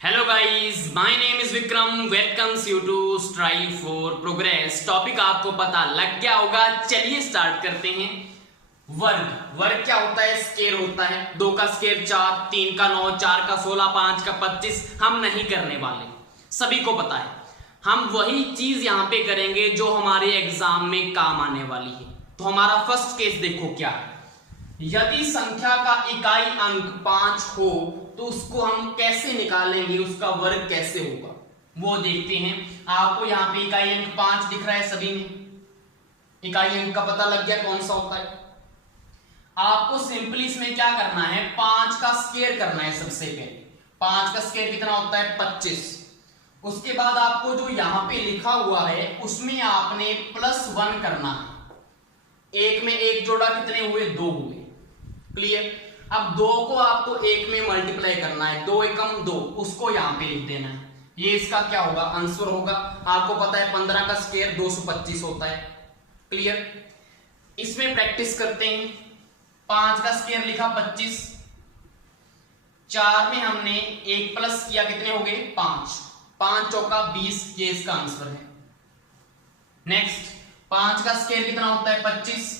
Hello guys, my name is Vikram. Welcomes you to strive for progress. Topic आपको पता लग गया होगा। चलिए स्टार्ट करते हैं। वर्ग वर्ग क्या होता है? स्केयर होता है। 2 का स्केयर 4, 3 का 9, 4 का 16, 5 का 25। हम नहीं करने वाले, सभी को पता है। हम वही चीज यहां पे करेंगे जो हमारे एग्जाम में काम आने वाली है। तो हमारा फर्स्ट केस देखो क्या है। यदि संख्या का इकाई अंक 5 हो तो उसको हम कैसे निकालेंगे, उसका वर्ग कैसे होगा वो देखते हैं। आपको यहाँ पे इकाई अंक 5 दिख रहा है, सभी में इकाई अंक का पता लग गया कौन सा होता है। आपको सिंपली इसमें क्या करना है, 5 का स्क्वायर करना है। सबसे पहले 5 का स्क्वायर कितना होता है? 25। उसके बाद आपको जो यहाँ पे लिखा हुआ है उसमें आपने +1 करना है। एक में एक जोड़ा, कितने हुए? 2 हुए। क्लियर। अब 2 को आपको 1 में मल्टीप्लाई करना है। 2 एकम 2, उसको यहां पे लिख देना है। ये इसका क्या होगा? आंसर होगा। आपको पता है 15 का स्क्वायर 225 होता है। क्लियर। इसमें प्रैक्टिस करते हैं। 5 का स्क्वायर लिखा 25, 4 में हमने 1 प्लस किया, कितने हो गए? 5। 5 चौका 20, ये इसका आंसर है। नेक्स्ट, 5 का स्क्वायर कितना होता है? 25।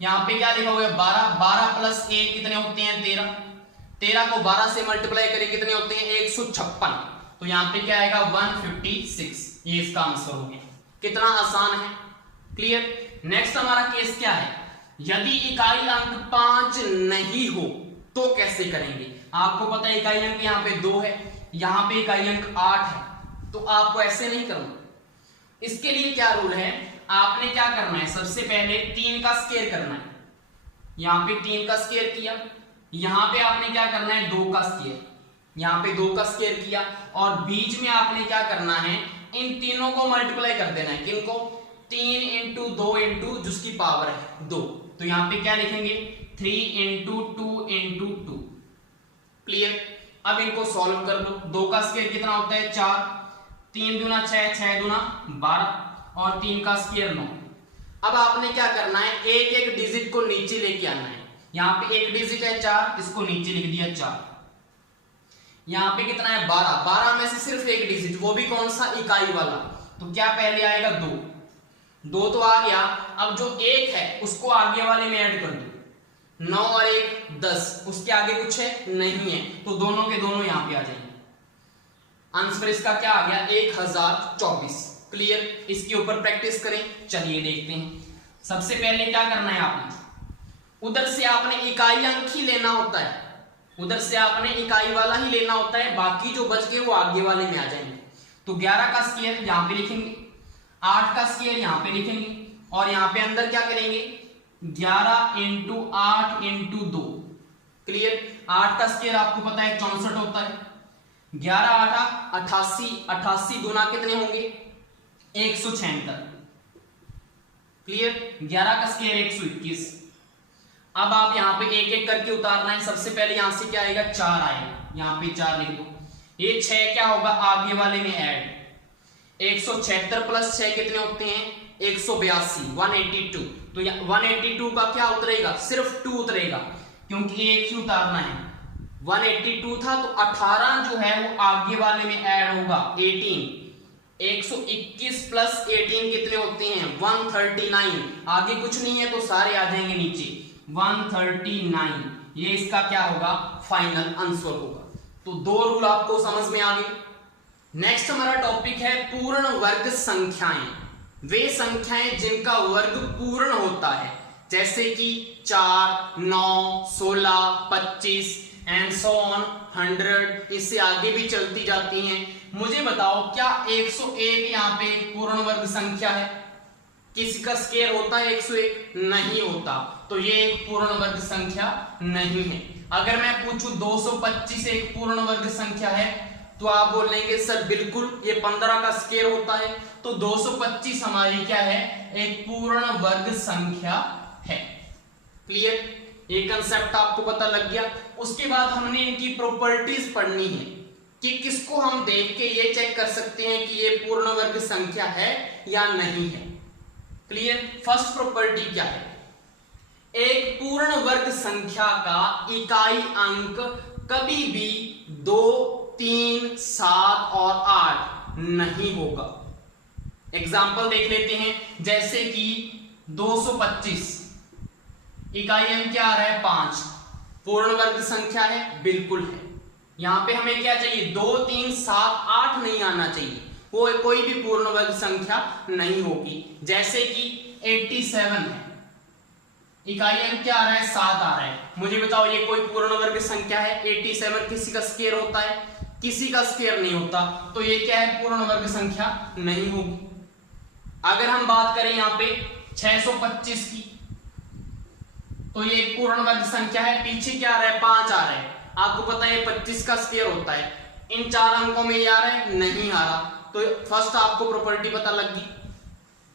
यहां पे क्या लिखा हुआ है? 12। 12 प्लस 1 कितने होते हैं? 13। 13 को 12 से मल्टीप्लाई करें, कितने होते हैं? 156। तो यहां पे क्या आएगा? 156। ये इसका आंसर हो गया। कितना आसान है। क्लियर। नेक्स्ट हमारा केस क्या है? यदि इकाई अंक 5 नहीं हो तो कैसे करेंगे? आपको पता है इकाई अंक यहां पे 2 है, यहां पे इकाई अंक 8 है, तो आपको ऐसे नहीं करना। इसके लिए क्या रूल है? आपने क्या करना है, सबसे पहले 3 का स्क्वायर करना है। यहां पे 3 का स्क्वायर किया, यहां पे आपने क्या करना है? 2 का स्क्वायर। यहां पे 2 का स्क्वायर किया और बीच में आपने क्या करना है? इन तीनों को मल्टीप्लाई कर देना है। किनको? 3 इंटू 2 इंटू जिसकी पावर है 2। तो यहां पे क्या लिखेंगे? 3 इंटू 2 इंटू 2। क्लियर। अब इनको सॉल्व कर लो। 2 का स्क्वायर कितना होता है? 4। 3 दूना 6, 6 दूना 12 और 3 का स्क्वायर 9। अब आपने क्या करना है? एक एक डिजिट को नीचे लेके आना है। यहां पे एक डिजिट है 4, इसको नीचे लिख दिया 4। यहां पे कितना है? 12। 12 में से सिर्फ एक डिजिट, वो भी कौन सा? इकाई वाला। तो क्या पहले आएगा? 2। 2 तो आ गया। अब जो 1 है उसको आगे वाले में ऐड कर दो। 9 और 1 10, उसके आगे कुछ है? नहीं है, तो दोनों के दोनों यहां पे आ जाएंगे। आंसर इसका क्या आ गया? 1024। क्लियर। इसके ऊपर प्रैक्टिस करें। चलिए देखते हैं। सबसे पहले क्या करना है आपने? उधर से आपने इकाई अंक ही लेना होता है, उधर से आपने इकाई वाला ही लेना होता है, बाकी जो बच गए वो आगे वाले में आ जाएंगे। तो 11 का स्क्वायर यहां पे लिखेंगे, 8 का स्क्वायर यहां पे लिखेंगे और यहां पे अंदर क्या करेंगे? 11 इंटू 8 इंटू 2। क्लियर। 8 का स्क्वायर आपको पता है 64 होता है। 11 8 88, 88 दूना कितने होंगे? 176। क्लियर। 11 का स्क्वायर 121। अब आप यहां पे एक एक करके उतारना है। सबसे पहले यहां से क्या आएगा? 4 आएगा, यहां पे 4 लिख दो। ये 6 क्या होगा? आगे वाले में ऐड। 176 प्लस 6 कितने होते हैं? 182, 182। तो 182 का क्या उतरेगा? सिर्फ 2 उतरेगा, क्योंकि एक ही उतारना है। 182 था तो 18 जो है वो आगे वाले में ऐड होगा, 18। 121 प्लस 18 कितने होते हैं? 139। आगे कुछ नहीं है तो सारे आ जाएंगे नीचे, 139। ये इसका क्या होगा? फाइनल आंसर होगा। तो 2 रूल आपको समझ में आ गए। नेक्स्ट हमारा टॉपिक है पूर्ण वर्ग संख्याएं। वे संख्याएं जिनका वर्ग पूर्ण होता है, जैसे कि 4, 9, 16, 25 एंड सो ऑन 100, इससे आगे भी चलती जाती हैं। मुझे बताओ, क्या 101 यहाँ पे एक पूर्ण वर्ग संख्या है? किसी का स्क्वायर होता है 101? नहीं होता, तो ये एक पूर्ण वर्ग संख्या नहीं है। अगर मैं पूछूं 225 एक पूर्ण वर्ग संख्या है, तो आप बोलेंगे सर बिल्कुल, ये 15 का स्क्वायर होता है। तो 225 हमारी क्या है? एक पूर्ण वर्ग संख्या है। क्लियर। ये कंसेप्ट आपको पता लग गया। उसके बाद हमने इनकी प्रॉपर्टीज पढ़नी है कि किसको हम देख के ये चेक कर सकते हैं कि ये पूर्ण वर्ग संख्या है या नहीं है। क्लियर। फर्स्ट प्रॉपर्टी क्या है? एक पूर्ण वर्ग संख्या का इकाई अंक कभी भी 2 3, 7 और 8 नहीं होगा। एग्जाम्पल देख लेते हैं, जैसे कि 225 इकाई अंक क्या आ रहा है 5, पूर्ण वर्ग संख्या है, बिल्कुल है। यहां पे हमें क्या चाहिए 2, 3, 7, 8 नहीं आना चाहिए, कोई भी पूर्ण वर्ग संख्या नहीं होगी। जैसे कि 87 है, इकाई अंक क्या आ रहा है 7 आ रहा है, मुझे बताओ ये कोई पूर्ण वर्ग संख्या है? 87 किसी का स्क्वायर होता है? किसी का स्क्वायर नहीं होता, तो ये क्या है पूर्ण वर्ग संख्या नहीं होगी। अगर हम बात करें यहाँ पे 625 की, तो ये पूर्ण वर्ग संख्या है, पीछे क्या आ रहा है 5 आ रहा है, आपको पता है 25 का स्क्वायर होता है, इन 4 अंकों में ये आ रहा है नहीं आ रहा, तो फर्स्ट आपको प्रॉपर्टी पता लग गई।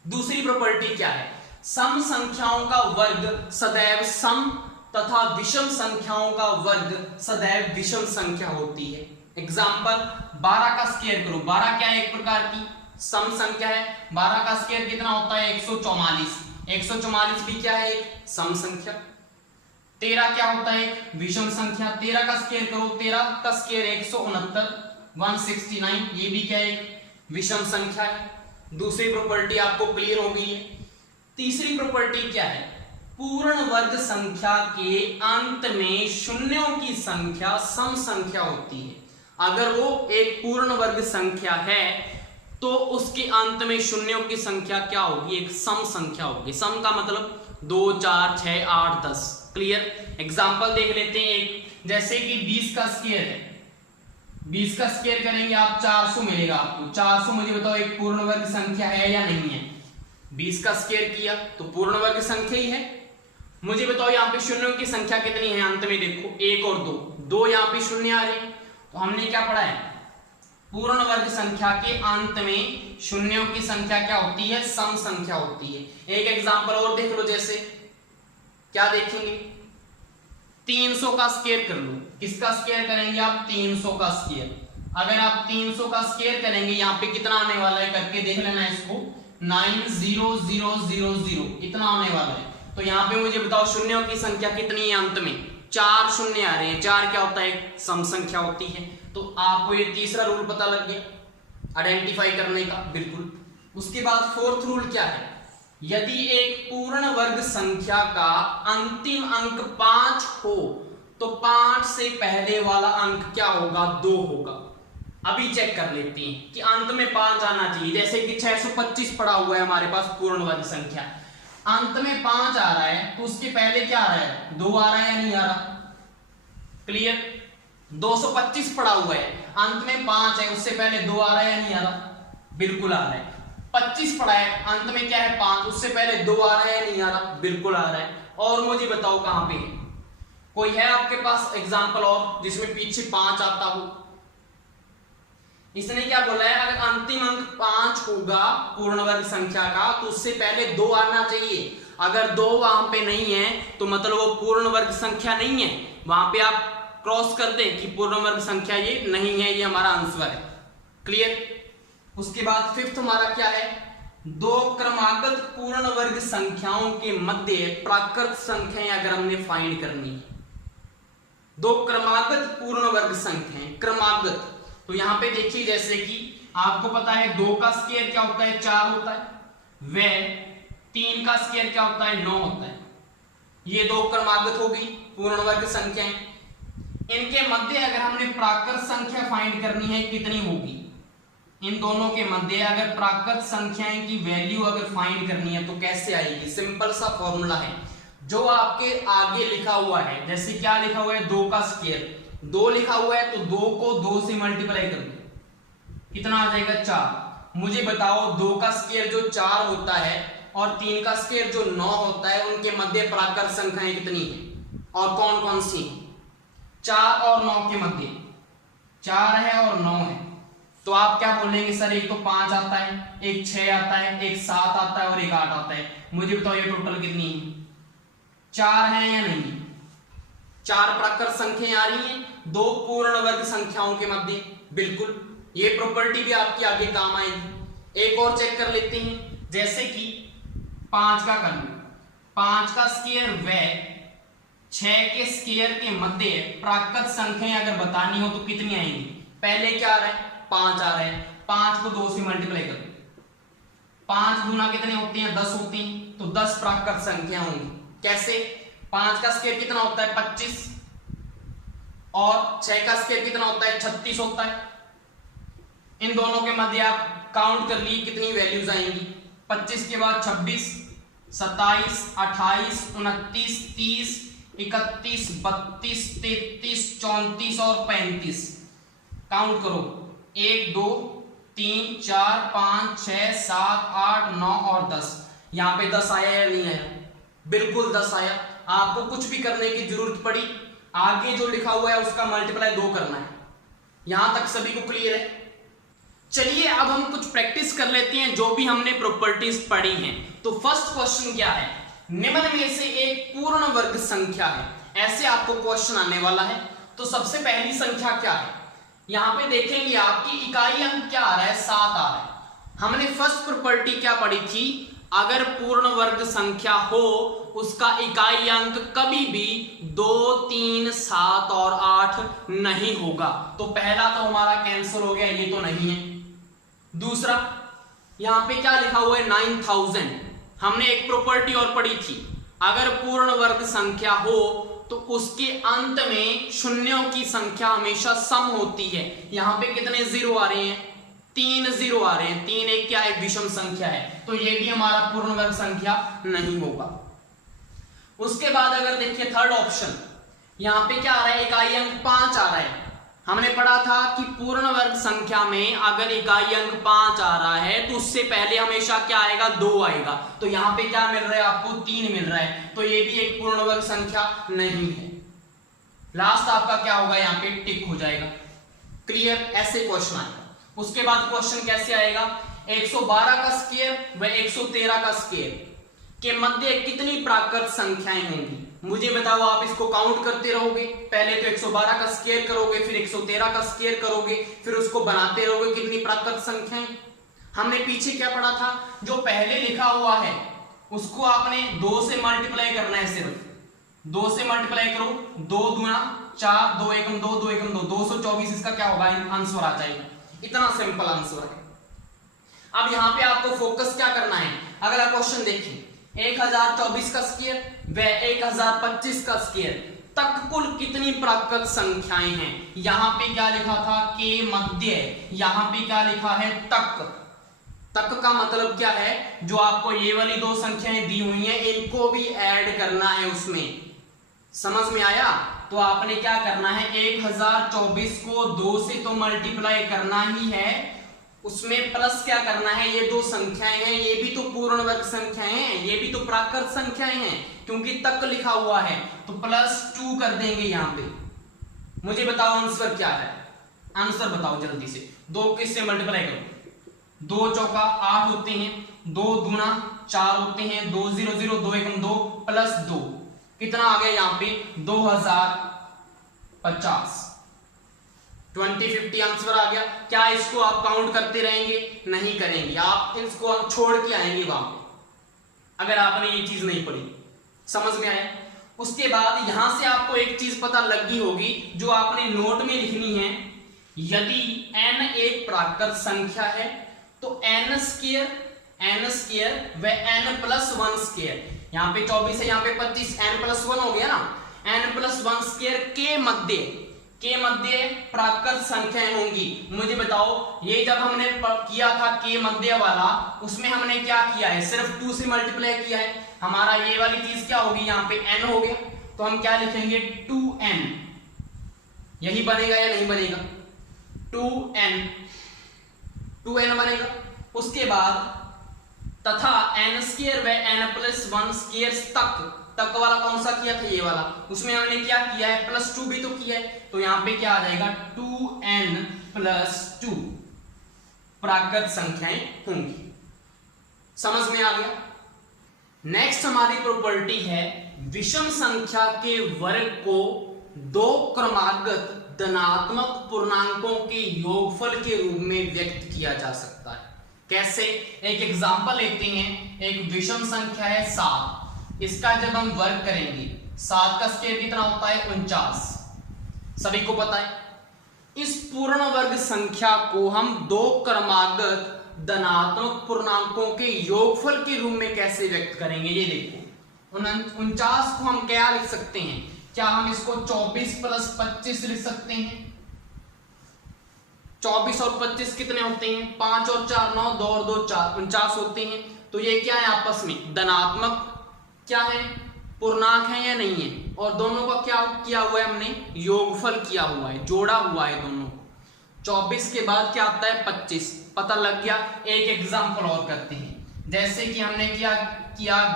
दूसरी प्रॉपर्टी क्या है? सम संख्याओं का वर्ग सदैव सम तथा विषम संख्याओं का वर्ग सदैव विषम संख्या होती है। एग्जाम्पल 12 का स्क्वायर करो, 12 क्या है? एक प्रकार की सम संख्या है, 12 का स्क्वायर कितना होता है 144, 144 भी क्या है एक सम संख्या। 13 क्या होता है एक विषम संख्या, 13 का स्क्वायर करो, 13 का स्क्वायर 169, 169 ये भी क्या है विषम संख्या है। दूसरी प्रॉपर्टी आपको क्लियर हो गई है। तीसरी प्रॉपर्टी क्या है? पूर्ण वर्ग संख्या के अंत में शून्यों की संख्या सम संख्या होती है। अगर वो एक पूर्ण वर्ग संख्या है तो उसके अंत में शून्यों की संख्या क्या होगी? एक सम संख्या होगी। सम का मतलब 2, 4, 6, 8, 10। क्लियर? एग्जाम्पल देख लेते हैं एक, जैसे कि 20 का स्क्वायर है, 20 का स्क्वायर करेंगे आप 400 मिलेगा आपको। 400 मुझे बताओ एक पूर्ण वर्ग संख्या है या नहीं है? 20 का स्क्वायर किया तो पूर्ण वर्ग संख्या ही है। मुझे बताओ यहाँ पे शून्यों की संख्या कितनी है? अंत में देखो 1 और 2 यहाँ पे शून्य आ रहे हैं, तो हमने क्या पढ़ा है? पूर्ण वर्ग संख्या के अंत में शून्यों की संख्या क्या होती है? सम संख्या होती है। एक एग्जांपल और देख लो, जैसे क्या देखेंगे? 300 का स्क्वायर कर लो। किसका स्क्वायर करेंगे आप? 300 का स्क्वायर। अगर आप 300 का स्क्वायर करेंगे यहाँ पे कितना आने वाला है करके देख लेना इसको, 90000 इतना आने वाला है। तो यहाँ पे मुझे बताओ शून्यों की संख्या कितनी है? अंत में 4 शून्य आ रहे हैं। 4 क्या होता है? सम संख्या होती है। तो आपको ये तीसरा रूल पता लग गया आइडेंटिफाई करने का, बिल्कुल। उसके बाद फोर्थ रूल क्या है? यदि एक पूर्ण वर्ग संख्या का अंतिम अंक 5 हो तो 5 से पहले वाला अंक क्या होगा? 2 होगा। अभी चेक कर लेते हैं कि अंत में 5 आना चाहिए। जैसे कि 625 पड़ा हुआ है हमारे पास पूर्ण वर्ग संख्या, अंत में 5 आ रहा है तो उसके पहले क्या आ रहा है? 2 आ रहा है या नहीं आ रहा? क्लियर? 225 पड़ा हुआ है, अंत में 5 है, उससे पहले 2 आ रहा है या नहीं आ रहा? बिल्कुल आ रहा है। 25 पड़ा है, अंत में क्या है? 5, उससे पहले 2 आ रहा है या नहीं आ रहा? बिल्कुल आ रहा है। और मुझे बताओ कहां पे है? कोई है आपके पास एग्जाम्पल और जिसमें पीछे 5 आता हो? इसने क्या बोला है? अगर अंतिम अंक 5 होगा पूर्ण वर्ग संख्या का तो उससे पहले 2 आना चाहिए। अगर 2 वहां पे नहीं है तो मतलब वो पूर्ण वर्ग संख्या नहीं है। वहां पे आप क्रॉस कर दें कि पूर्ण वर्ग संख्या ये नहीं है, ये हमारा आंसर है। क्लियर? उसके बाद फिफ्थ हमारा क्या है? 2 क्रमागत पूर्ण वर्ग संख्याओं के मध्य प्राकृत संख्याएं अगर हमने फाइंड करनी है। 2 क्रमागत पूर्ण वर्ग संख्याएं, क्रमागत, तो यहां पे देखिए जैसे कि आपको पता है 2 का स्क्वायर क्या होता है? 4 होता है। व 3 का स्क्वायर क्या होता है? 9 होता है। ये 2 क्रमागत हो गई पूर्ण वर्ग संख्याएं। इनके मध्य अगर हमने प्राकृत संख्या फाइंड करनी है कितनी होगी? इन दोनों के मध्य अगर प्राकृत संख्याएं की वैल्यू अगर फाइंड करनी है तो कैसे आएगी? सिंपल सा फॉर्मूला है जो आपके आगे लिखा हुआ है। जैसे क्या लिखा हुआ है? 2 का स्क्वायर, 2 लिखा हुआ है तो 2 को 2 से मल्टीप्लाई कर दो, कितना आ जाएगा? 4। मुझे बताओ 2 का स्क्वायर जो 4 होता है और 3 का स्क्वायर जो 9 होता है, उनके मध्य प्राकृत संख्याएं कितनी है और कौन कौन सी है? 4 और 9 के मध्य 4 है और 9 है, तो आप क्या बोलेंगे? सर एक तो 5 आता है, एक 6 आता है, एक 7 आता है और एक 8 आता है। मुझे बताओ ये टोटल कितनी है? 4 है या नहीं? 4 प्राकृत संख्याएं आ रही हैं 2 पूर्ण वर्ग संख्याओं के मध्य, बिल्कुल। ये प्रॉपर्टी भी आपकी आगे काम आएगी। एक और चेक कर लेते हैं, जैसे कि 5 का कर लो, 5 का स्क्वायर व 6 के स्क्वायर के मध्य प्राकृत संख्याएं अगर बतानी हो तो कितनी आएंगी? पहले क्या आ रहा है 5 आ रहा है, 5 को 2 से मल्टीप्लाई कर दो, 5 दूना कितने होते हैं 10 होती हैं, तो 10 प्राकृत संख्या होंगी। कैसे? 5 का स्क्वायर कितना होता है 25 और 6 का स्क्वायर कितना होता है 36 होता है। इन दोनों के मध्य आप काउंट कर ली कितनी वैल्यूज आएंगी, 25 के बाद 26, 27, 28, 29, 30, 31, 32, 33, 34 और 35। काउंट करो 1 2 3 4 5 6 7 8 9 और 10। यहां पे 10 आया या नहीं आया? बिल्कुल 10 आया। आपको कुछ भी करने की जरूरत पड़ी, आगे जो लिखा हुआ है उसका मल्टीप्लाई 2 करना है। यहां तक सभी को क्लियर है? चलिए अब हम कुछ प्रैक्टिस कर लेते हैं जो भी हमने प्रॉपर्टीज पढ़ी हैं। तो फर्स्ट क्वेश्चन क्या है, निम्न में से एक पूर्ण वर्ग संख्या है, ऐसे आपको क्वेश्चन आने वाला है। तो सबसे पहली संख्या क्या है, यहां पे देखेंगे आपकी इकाई अंक क्या आ रहा है 7 आ रहा है। हमने फर्स्ट प्रॉपर्टी क्या पढ़ी थी, अगर पूर्ण वर्ग संख्या हो उसका इकाई अंक कभी भी 2, 3, 7 और 8 नहीं होगा। तो पहला तो हमारा कैंसिल हो गया, ये तो नहीं है। दूसरा यहां पे क्या लिखा हुआ है 9000। हमने एक प्रॉपर्टी और पढ़ी थी, अगर पूर्ण वर्ग संख्या हो तो उसके अंत में शून्यों की संख्या हमेशा सम होती है। यहां पे कितने जीरो आ रहे हैं, 3 जीरो आ रहे हैं। 3 एक क्या है, विषम संख्या है, तो ये भी हमारा पूर्ण वर्ग संख्या नहीं होगा। उसके बाद अगर देखिए थर्ड ऑप्शन, यहां पे क्या आ रहा है, इकाई अंक 5 आ रहा है। हमने पढ़ा था कि पूर्ण वर्ग संख्या में अगर इकाई अंक 5 आ रहा है तो उससे पहले हमेशा क्या आएगा, 2 आएगा। तो यहां पे क्या मिल रहा है आपको, 3 मिल रहा है, तो ये भी एक पूर्ण वर्ग संख्या नहीं है। लास्ट आपका क्या होगा, यहाँ पे टिक हो जाएगा। क्लियर? ऐसे क्वेश्चन आएगा। उसके बाद क्वेश्चन कैसे आएगा, 112 का स्क्वायर व 113 का स्क्वायर के मध्य कितनी प्राकृत संख्याएं होंगी। मुझे बताओ, आप इसको काउंट करते रहोगे, पहले तो 112 का स्क्वायर करोगे, फिर 113 का स्क्वायर करोगे, फिर उसको बनाते रहोगे कितनी प्राकृत संख्याएं। हमने पीछे क्या पढ़ा था, जो पहले लिखा हुआ है उसको आपने 2 से मल्टीप्लाई करना है, सिर्फ 2 से मल्टीप्लाई करो, 2 दूना 4, 2 एकम 2, 2 एकम 2, 224 इसका क्या होगा, आंसर आ जाएगा। इतना सिंपल आंसर है। अब यहां पे आपको फोकस क्या करना है, अगला क्वेश्चन देखिए, 1024 का स्क्वायर व 1025 का स्क्वायर तक कुल कितनी प्राकृत संख्याएं हैं। यहां पे क्या लिखा था, के मध्य, यहां पे क्या लिखा है, तक। तक का मतलब क्या है, जो आपको ये वाली 2 संख्याएं दी हुई हैं इनको भी ऐड करना है उसमें। समझ में आया? तो आपने क्या करना है, 1024 को 2 से तो मल्टीप्लाई करना ही है, उसमें प्लस क्या करना है, ये 2 संख्याएं हैं, ये भी तो पूर्ण वर्ग संख्याएं हैं, ये भी तो प्राकृत संख्याएं हैं, क्योंकि तक लिखा हुआ है तो +2 कर देंगे यहां पे। मुझे बताओ आंसर क्या है, आंसर बताओ जल्दी से। 2 किससे मल्टीप्लाई करो, 2 चौका 8 होते हैं, 2 दूना 4 होते हैं, 2 0 0, 2 एकम 2 +2 कितना आ गया यहाँ पे, 2050। 2050 आंसर आ गया। क्या इसको आप काउंट करते रहेंगे? नहीं करेंगे, आप इसको हम छोड़ के आएंगे वहां पे, अगर आपने ये चीज नहीं पढ़ी। समझ में आया? उसके बाद यहां से आपको एक चीज पता लगी होगी जो आपने नोट में लिखनी है, यदि n एक प्राकृत संख्या है तो n स्क्वायर व n+1 स्क्वायर, यहां पे 24 है, यहां पे 25, n+1 हो गया ना, n+1 स्क्वायर के मध्य प्राकृत संख्याएं होंगी। मुझे बताओ, ये जब हमने किया था के मध्य वाला, उसमें हमने क्या किया है, सिर्फ 2 से मल्टीप्लाई किया है। हमारा ये वाली चीज क्या होगी, यहाँ पे n हो गया, तो हम क्या लिखेंगे, 2n। यही बनेगा या नहीं बनेगा, 2n बनेगा। उसके बाद तथा n स्क्वायर व n+1 स्क्वायर तक वाला कौन सा किया था, ये वाला, उसमें हमने क्या किया है, +2 भी तो किया है, तो यहां पे क्या आ जाएगा, 2n+2 प्राकृत संख्याएं होंगी। समझ में आ गया? नेक्स्ट हमारी प्रॉपर्टी है, विषम संख्या के वर्ग को 2 क्रमागत धनात्मक पूर्णांकों के योगफल के रूप में व्यक्त किया जा सकता है। कैसे? एक एग्जांपल लेते हैं, एक विषम संख्या है 7, इसका जब हम वर्ग करेंगे, 7 का स्क्वायर कितना होता है, 49, सभी को पता है। इस पूर्ण वर्ग संख्या को हम दो क्रमागत धनात्मक पूर्णांकों के योगफल के रूप में कैसे व्यक्त करेंगे। ये देखो 49 को हम क्या लिख सकते हैं, क्या हम इसको 24 + 25 लिख सकते हैं। 24 और 25 कितने होते हैं, 5 और 4 9, 2 और 2 4, 49 होते हैं। तो ये क्या है, आपस में धनात्मक क्या है, पूर्णांक है या नहीं है, और दोनों का क्या किया हुआ है, हमने योगफल किया हुआ है, जोड़ा हुआ है दोनों को। 24 के बाद क्या आता है 25, पता लग गया। एक एग्जांपल और करते हैं, जैसे कि हमने किया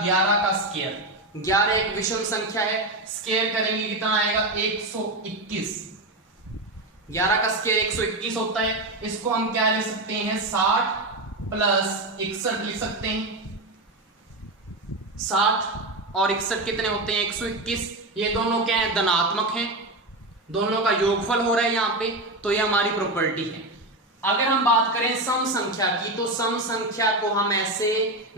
11 का स्क्वायर। 11 एक विषम संख्या है, स्क्वायर करेंगे कितना आएगा 121। 11 का स्क्वायर 121 होता है। इसको हम क्या ले सकते हैं 60 + 61 लिख सकते हैं। 60 और 61 कितने होते हैं 121। ये दोनों क्या है, धनात्मक हैं, दोनों का योगफल हो रहा है यहाँ पे, तो ये हमारी प्रॉपर्टी है। अगर हम बात करें सम संख्या की, तो सम संख्या को हम ऐसे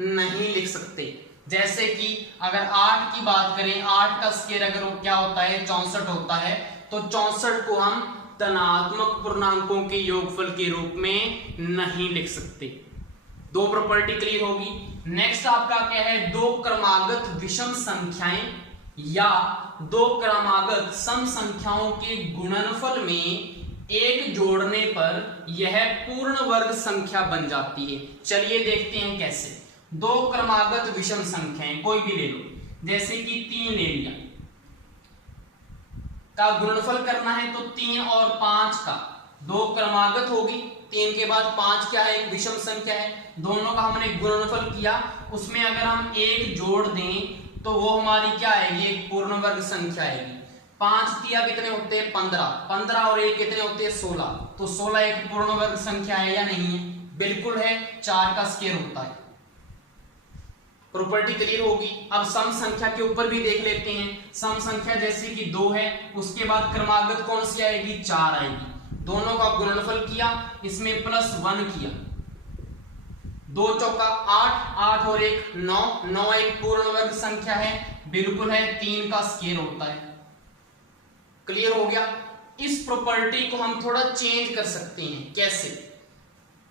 नहीं लिख सकते। जैसे कि अगर 8 की बात करें, 8 का स्क्वायर अगर वो क्या होता है 64 होता है, तो 64 को हम धनात्मक पूर्णांकों के योगफल के रूप में नहीं लिख सकते। दो प्रॉपर्टी क्लियर होगी। नेक्स्ट आपका क्या है, दो क्रमागत विषम संख्याएं या दो क्रमागत सम संख्याओं के गुणनफल में एक जोड़ने पर यह पूर्ण वर्ग संख्या बन जाती है। चलिए देखते हैं कैसे। दो क्रमागत विषम संख्याएं कोई भी ले लो, जैसे कि 3 ले लिया, का गुणनफल करना है तो 3 और 5 का, दो क्रमागत होगी, 3 के बाद 5 क्या है, एक विषम संख्या है, दोनों का हमने गुणनफल किया, उसमें अगर हम एक जोड़ दें तो वो हमारी क्या आएगी, एक पूर्ण वर्ग संख्या आएगी। 5 दिया कितने होते हैं 15, 15 और 1 कितने होते हैं 16, तो 16 एक पूर्ण वर्ग संख्या है या नहीं है, बिल्कुल है, 4 का स्क्वायर होता है। प्रॉपर्टी क्लियर होगी। अब सम संख्या के ऊपर भी देख लेते हैं। सम संख्या जैसे कि 2 है, उसके बाद क्रमागत कौन सी आएगी 4 आएगी, दोनों का गुणनफल किया, इसमें +1 किया, 2 चौका 8, 8 और 1 9, 9 एक पूर्ण वर्ग संख्या है, बिल्कुल है, 3 का स्क्वायर होता है। क्लियर हो गया। इस प्रॉपर्टी को हम थोड़ा चेंज कर सकते हैं। कैसे,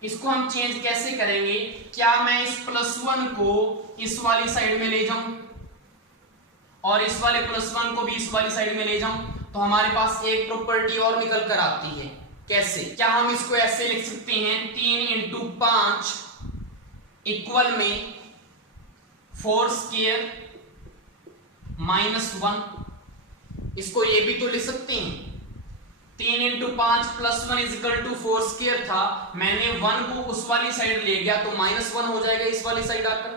इसको हम चेंज कैसे करेंगे, क्या मैं इस +1 को इस वाली साइड में ले जाऊं और इस वाले +1 को भी इस वाली साइड में ले जाऊं, तो हमारे पास एक प्रॉपर्टी और निकल कर आती है। कैसे, क्या हम इसको ऐसे लिख सकते हैं 3 × 5 इक्वल में 4 स्क्वायर -1। इसको ये भी तो लिख सकते हैं, 3 × 5 +1 = 4 स्क्वायर था, मैंने 1 को उस वाली साइड ले गया तो -1 हो जाएगा इस वाली साइड आकर,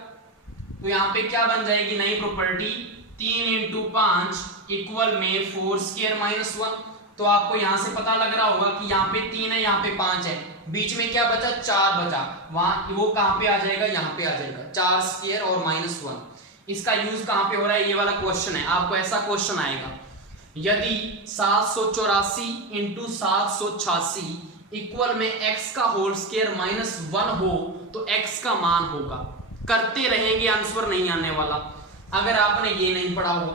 तो यहाँ पे क्या बन जाएगी नई प्रॉपर्टी 3 × 5 इक्वल में 4 स्क्वायर -1। तो आपको यहाँ से पता लग रहा होगा कि यहाँ पे 3 है, यहाँ पे 5 है, बीच में क्या बचा 4 बचा, वहां वो कहाँ पे आ जाएगा, यहाँ पे आ जाएगा 4 स्क्वायर और -1। इसका यूज कहाँ पे हो रहा है, ये वाला क्वेश्चन है, आपको ऐसा क्वेश्चन आएगा, यदि 784 × 786 इक्वल में x का होल स्क्वायर -1 हो तो x का मान होगा। करते रहेंगे, आंसर नहीं आने वाला अगर आपने ये नहीं पढ़ा हो।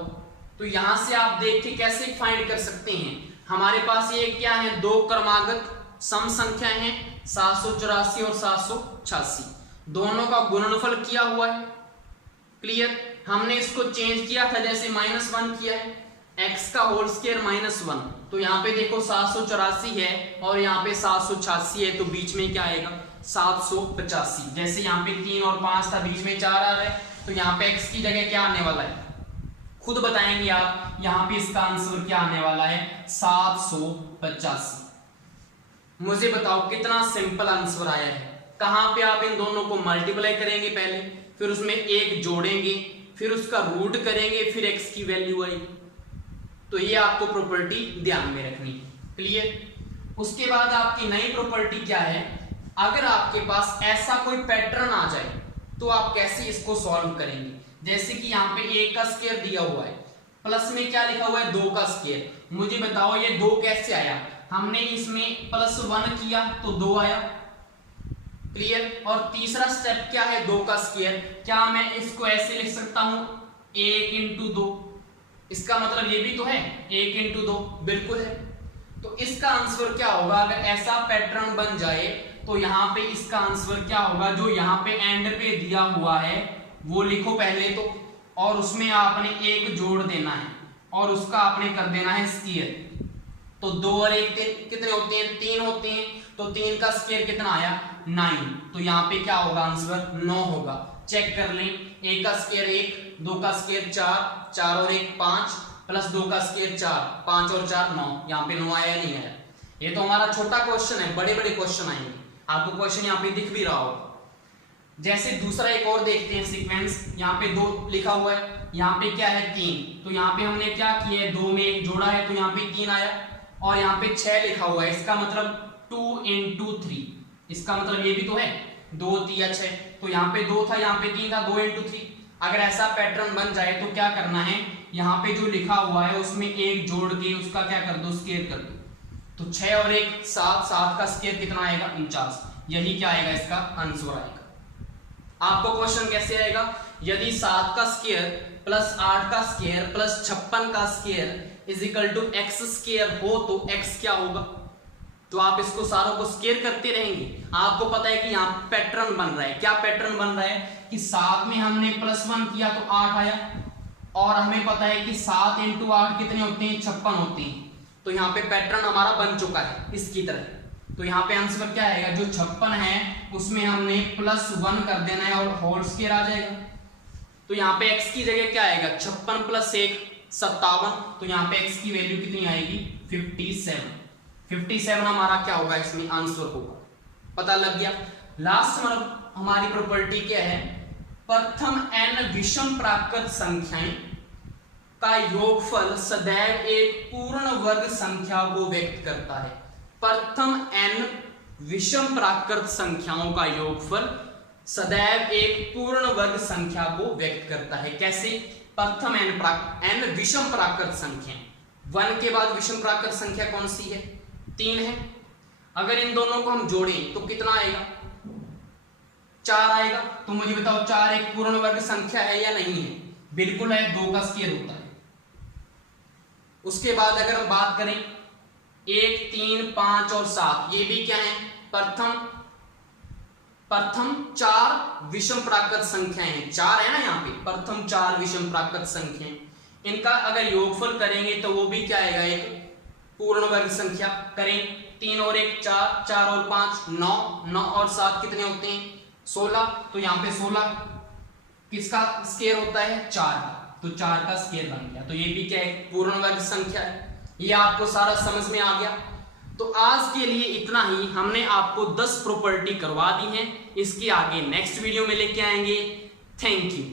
तो यहां से आप देख के कैसे फाइंड कर सकते हैं, हमारे पास ये क्या है, दो क्रमागत सम संख्याएं हैं 784 और 786, दोनों का गुणनफल किया हुआ है। क्लियर, हमने इसको चेंज किया था, जैसे -1 किया है, x का होल स्क्वायर -1, तो यहाँ पे देखो 784 है और यहाँ पे 786 है, तो बीच में क्या आएगा 785। जैसे यहाँ पे 3 और 5 था, बीच में 4 आ रहा है, तो यहाँ पे x की जगह क्या आने वाला है, खुद बताएंगे आप, यहाँ पे इसका आंसर क्या आने वाला है 785। मुझे बताओ कितना सिंपल आंसर आया है। कहाँ पे आप इन दोनों को मल्टीप्लाई करेंगे पहले, फिर उसमें एक जोड़ेंगे, फिर उसका रूट करेंगे, फिर x की वैल्यू आएगी। तो ये आपको प्रॉपर्टी ध्यान में रखनी है। क्लियर। उसके बाद आपकी नई प्रॉपर्टी क्या है, अगर आपके पास ऐसा कोई पैटर्न आ जाए तो आप कैसे इसको सॉल्व करेंगे। जैसे कि यहाँ पे 1 का स्क्वायर दिया हुआ है, प्लस में क्या लिखा हुआ है 2 का स्क्वायर, मुझे बताओ ये 2 कैसे आया, हमने इसमें +1 किया तो 2 आया। क्लियर। और तीसरा स्टेप क्या है 2 का स्क्वायर, क्या मैं इसको ऐसे लिख सकता हूं 1 × 2, इसका मतलब ये भी तो है 1 × 2, बिल्कुल है। तो इसका आंसर क्या होगा? अगर ऐसा पैटर्न बन जाए तो यहाँ पे इसका आंसर क्या होगा? जो यहाँ पे एंड पे दिया हुआ है वो लिखो पहले तो, और उसमें आपने एक जोड़ देना है और उसका आपने कर देना है स्क्वायर। तो 2 और 1 कितने होते हैं? 3 होते हैं। तो 3 का स्क्वायर कितना आया? 9। तो यहाँ पे क्या होगा? आंसर 9 होगा। चेक कर लें, 1 का स्क्वायर 1, 2 का स्क्वायर 4, 4 और 1 5, प्लस 2 का स्क्वायर 4, 5 और 4 9। यहाँ पे 9 आया नहीं आया? ये तो हमारा छोटा क्वेश्चन है, बड़े बड़े क्वेश्चन आएंगे। आपको क्वेश्चन यहाँ पे दिख भी रहा होगा। जैसे दूसरा एक और देखते हैं सीक्वेंस। यहाँ पे 2 लिखा हुआ है, यहाँ पे क्या है? 3। तो यहाँ पे हमने क्या किया है? 2 में 1 जोड़ा है तो यहाँ पे 3 आया। और यहाँ पे 6 लिखा हुआ है, इसका मतलब 2 × 3। इसका मतलब ये भी तो है 2 3 6। तो यहाँ पे 2 था, यहाँ पे 3 था, 2 × 3। अगर ऐसा पैटर्न बन जाए तो क्या करना है? यहाँ पे जो लिखा हुआ है उसमें 1 जोड़ के उसका क्या कर दो? स्क्वायर कर दो। तो 6 और 1 7, 7 का स्क्वायर कितना आएगा? 49। यही क्या आएगा? इसका आंसर आएगा। आपको क्वेश्चन कैसे आएगा? यदि 7 का स्क्वायर प्लस 8 का स्क्वायर प्लस 56 का square is equal to x square हो तो x क्या होगा? तो आप इसको सारों को स्क्वायर करते रहेंगे। आपको पता है कि यहाँ पैटर्न बन रहा है। क्या पैटर्न बन रहा है? कि 7 में हमने +1 किया तो 8 आया, और हमें पता है कि 7 × 8 कितने होते हैं? 56 होते हैं। तो यहाँ पे पैटर्न हमारा बन चुका है इसकी तरह। तो यहाँ पे आंसर क्या आएगा? जो 56 है उसमें हमने +1 कर देना है और होल स्क्वायर आ जाएगा। तो यहाँ पे x की जगह क्या आएगा? 56 + 1 57। तो यहाँ पे x की वैल्यू कितनी आएगी? 57। 57 हमारा क्या होगा? इसमें आंसर होगा। पता लग गया। लास्ट हमारी प्रॉपर्टी क्या है? प्रथम n विषम प्राकृत संख्याएं का योगफल सदैव एक पूर्ण वर्ग संख्या को व्यक्त करता है। प्रथम n विषम प्राकृत संख्याओं का योगफल सदैव एक पूर्ण वर्ग संख्या को व्यक्त करता है। कैसे? प्रथम n विषम प्राकृत संख्या, 1 के बाद विषम प्राकृत संख्या कौन सी है? 3 है। अगर इन दोनों को हम जोड़ें तो कितना आएगा? 4 आएगा। तो मुझे बताओ 4 एक पूर्ण वर्ग संख्या है या नहीं है? बिल्कुल है, 2 का स्क्वायर होता है। उसके बाद अगर हम बात करें 1 3 5 और 7, ये भी क्या है? प्रथम 4 विषम प्राकृत संख्याएं हैं। 4 है ना यहाँ पे, प्रथम 4 विषम प्राकृत संख्याएं। इनका अगर योगफल करेंगे तो वो भी क्या आएगा? एक पूर्ण वर्ग संख्या। करें 3 और 1 4, 4 और 5 9, 9 और 7 कितने होते हैं? 16। तो यहाँ पे 16 किसका स्क्वायर होता है? 4 का। तो 4 का स्क्वायर बन गया। तो ये भी क्या है? पूर्ण वर्ग संख्या है। ये आपको सारा समझ में आ गया। तो आज के लिए इतना ही। हमने आपको 10 प्रॉपर्टी करवा दी हैं। इसके आगे नेक्स्ट वीडियो में लेके आएंगे। Thank you.